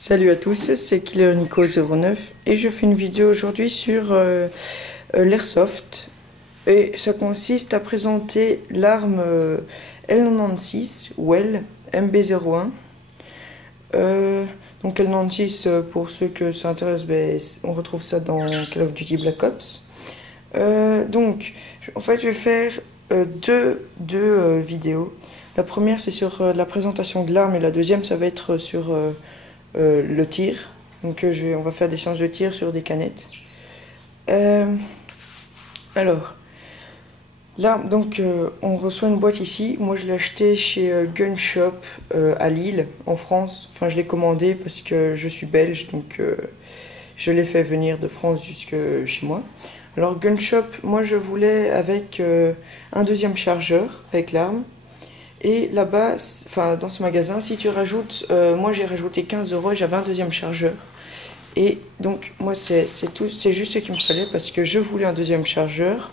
Salut à tous, c'est KillerNico09 et je fais une vidéo aujourd'hui sur l'airsoft et ça consiste à présenter l'arme L96 ou L MB01. Donc L96, pour ceux que ça intéresse, ben, on retrouve ça dans Call of Duty Black Ops. Donc en fait je vais faire deux vidéos. La première c'est sur la présentation de l'arme et la deuxième ça va être sur le tir. Donc on va faire des séances de tir sur des canettes. Alors, là, donc on reçoit une boîte ici. Moi je l'ai acheté chez Gun Shop à Lille, en France. Enfin, je l'ai commandé parce que je suis belge, donc je l'ai fait venir de France jusque chez moi. Alors Gun Shop, moi je voulais avec un deuxième chargeur avec l'arme. Et là-bas, enfin dans ce magasin, si tu rajoutes, moi j'ai rajouté 15 € et j'avais un deuxième chargeur. Et donc moi c'est juste ce qu'il me fallait parce que je voulais un deuxième chargeur.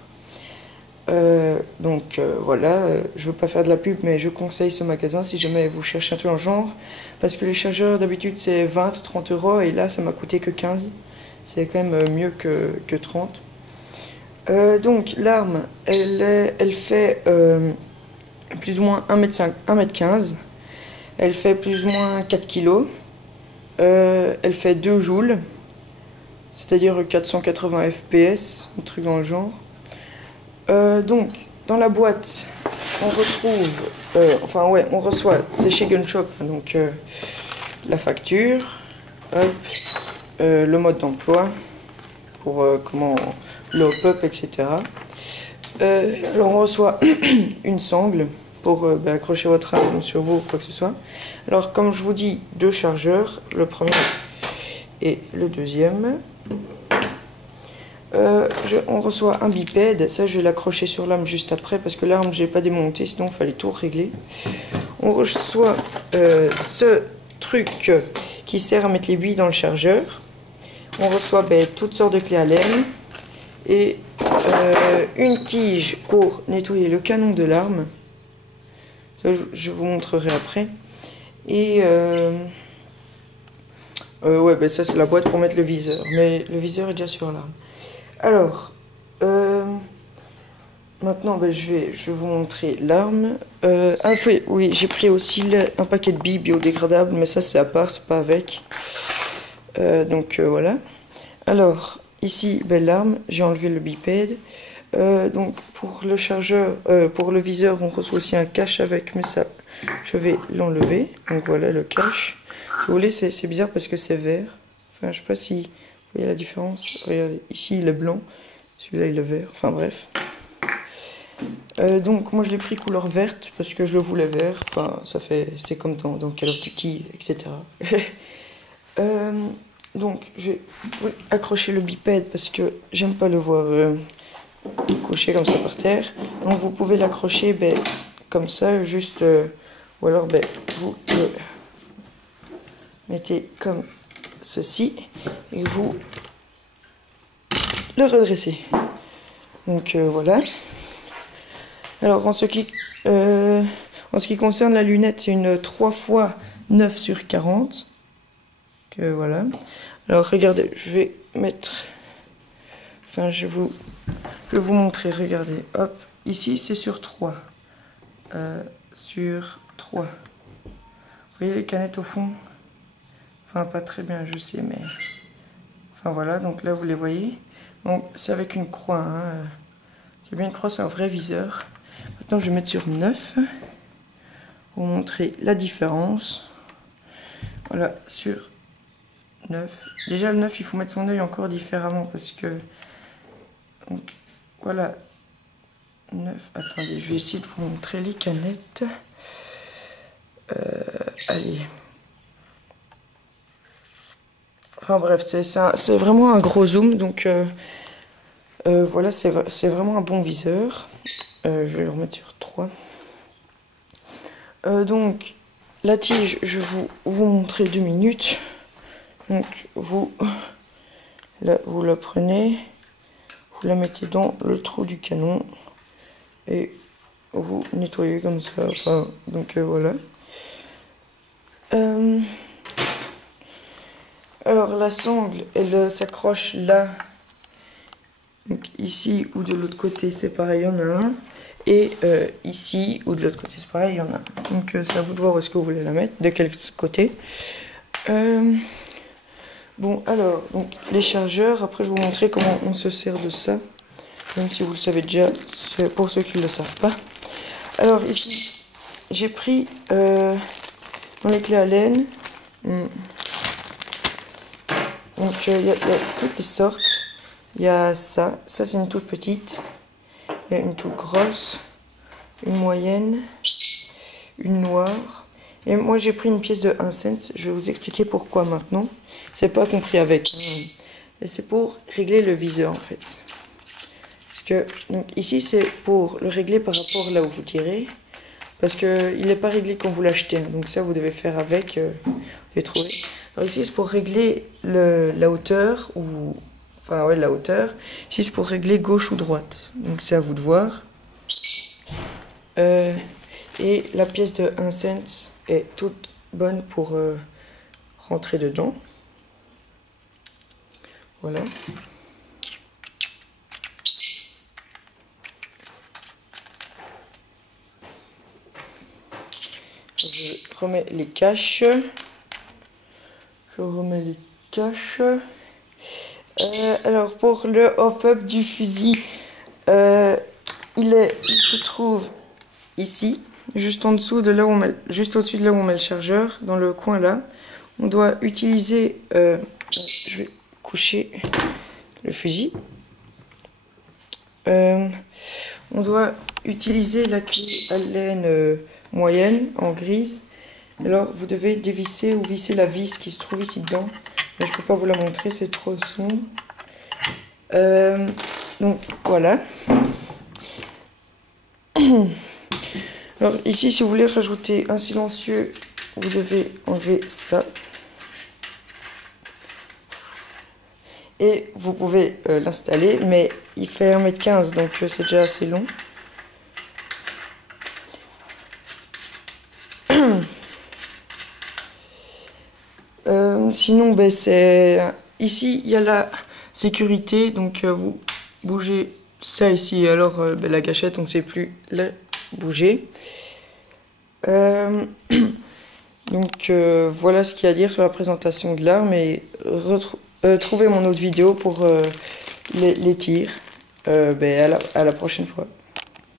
Voilà, je veux pas faire de la pub mais je conseille ce magasin si jamais vous cherchez un truc en genre. Parce que les chargeurs d'habitude c'est 20-30 € et là ça m'a coûté que 15. C'est quand même mieux que 30. Donc l'arme, elle fait plus ou moins 1m5, 1m15. Elle fait plus ou moins 4 kg. Elle fait 2 joules. C'est-à-dire 480 FPS, un truc dans le genre. Donc, dans la boîte, on retrouve... on reçoit, c'est chez Gun Shop, donc la facture, hop, le mode d'emploi, pour comment le hop-up, etc. Alors on reçoit une sangle pour accrocher votre arme sur vous ou quoi que ce soit. Alors comme je vous dis, deux chargeurs, le premier et le deuxième. On reçoit un bipède, ça je vais l'accrocher sur l'arme juste après parce que l'arme j'ai pas démonté, sinon il fallait tout régler. On reçoit ce truc qui sert à mettre les billes dans le chargeur. On reçoit toutes sortes de clés Allen et une tige pour nettoyer le canon de l'arme. Je vous montrerai après. Et ça c'est la boîte pour mettre le viseur, mais le viseur est déjà sur l'arme. Alors maintenant je vais vous montrer l'arme. Oui, j'ai pris aussi un paquet de billes biodégradables, mais ça c'est à part, c'est pas avec. Voilà. Alors ici l'arme, j'ai enlevé le bipède. Donc pour le chargeur, pour le viseur, on reçoit aussi un cache avec, mais ça, je vais l'enlever. Donc voilà le cache. Si vous voulez, c'est bizarre parce que c'est vert. Enfin, je sais pas si vous voyez la différence. Regardez, ici il est blanc, celui-là il est vert. Enfin bref. Donc moi je l'ai pris couleur verte parce que je le voulais vert. Enfin, c'est comme dans Call of Duty, etc. Donc je vais accrocher le bipède parce que j'aime pas le voir couché comme ça par terre. Donc vous pouvez l'accrocher comme ça, juste ou alors vous le mettez comme ceci et vous le redressez. Donc voilà. Alors en ce qui concerne la lunette, c'est une 3x9/40. Voilà. Alors regardez, je vais mettre, enfin je vais vous montrer, regardez, hop, ici c'est sur 3. Sur 3. Vous voyez les canettes au fond? Enfin pas très bien je sais, mais... Enfin voilà, donc là vous les voyez. Donc c'est avec une croix, hein. C'est bien une croix, c'est un vrai viseur. Maintenant je vais mettre sur 9. Pour vous montrer la différence. Voilà, sur 9. Déjà le 9 il faut mettre son œil encore différemment parce que... Donc voilà. 9. Attendez, je vais essayer de vous montrer les canettes. Allez. Enfin bref, c'est vraiment un gros zoom. Donc voilà, c'est vraiment un bon viseur. Je vais le remettre sur 3. Donc la tige, je vais vous montrer 2 minutes. Donc vous la prenez, vous la mettez dans le trou du canon. Et vous nettoyez comme ça, enfin, donc voilà. Alors la sangle, elle s'accroche là. Donc ici ou de l'autre côté, c'est pareil, il y en a un. Et ici ou de l'autre côté, c'est pareil, il y en a un. Donc c'est à vous de voir où est-ce que vous voulez la mettre, de quel côté. Bon, alors, donc, les chargeurs, après je vais vous montrer comment on se sert de ça. Même si vous le savez déjà, pour ceux qui ne le savent pas. Alors ici, j'ai pris dans les clés à laine. Donc il y a toutes les sortes. Il y a ça c'est une toute petite. Il y a une toute grosse, une moyenne, une noire. Et moi j'ai pris une pièce de 1 cent. Je vais vous expliquer pourquoi maintenant. C'est pas compris avec. Et c'est pour régler le viseur en fait. Parce que donc, ici c'est pour le régler par rapport là où vous tirez. Parce qu'il n'est pas réglé quand vous l'achetez. Donc ça vous devez faire avec. Vous devez trouver. Alors ici c'est pour régler la hauteur. Enfin ouais la hauteur. Ici c'est pour régler gauche ou droite. Donc c'est à vous de voir. Et la pièce de 1 cent est toute bonne pour rentrer dedans. Voilà. Je remets les caches. Alors pour le hop-up du fusil, il se trouve ici, juste en dessous de là où on met, juste au-dessus de là où on met le chargeur, dans le coin là. On doit utiliser, je vais coucher le fusil. On doit utiliser la clé à laine moyenne en grise. Alors vous devez dévisser ou visser la vis qui se trouve ici dedans. Mais je peux pas vous la montrer, c'est trop sombre. Donc voilà. Alors ici, si vous voulez rajouter un silencieux, vous devez enlever ça. Et vous pouvez l'installer, mais il fait 1,15 m, donc c'est déjà assez long. Sinon, ben, ici, il y a la sécurité, donc vous bougez ça ici, alors ben, la gâchette, on ne sait plus la bouger. Donc voilà ce qu'il y a à dire sur la présentation de l'arme, et trouvez mon autre vidéo pour les tirs. Ben, à la prochaine fois.